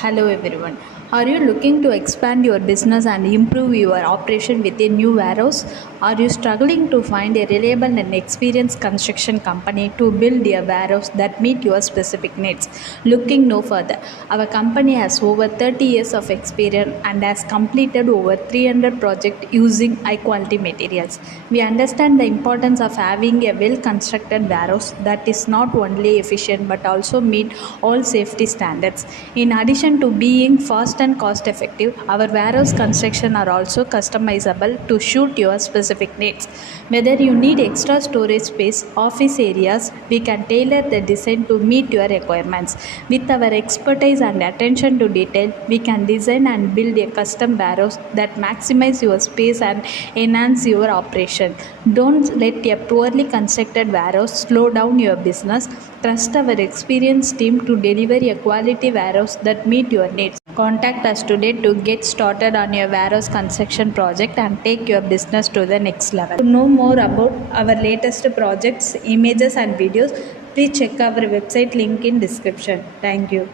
Hello everyone. Are you looking to expand your business and improve your operation with a new warehouse? Are you struggling to find a reliable and experienced construction company to build a warehouse that meet your specific needs? Looking no further. Our company has over 30 years of experience and has completed over 300 projects using high quality materials. We understand the importance of having a well constructed warehouse that is not only efficient but also meet all safety standards. In addition to being fast and cost effective, our warehouse construction are also customizable to suit your specific needs. Whether you need extra storage space, office areas, we can tailor the design to meet your requirements. With our expertise and attention to detail, we can design and build a custom warehouse that maximize your space and enhance your operation. Don't let a poorly constructed warehouse slow down your business. Trust our experienced team to deliver a quality warehouse that meet your needs. Contact us today to get started on your warehouse construction project and take your business to the next level. To know more about our latest projects, images and videos, please check our website link in description. Thank you.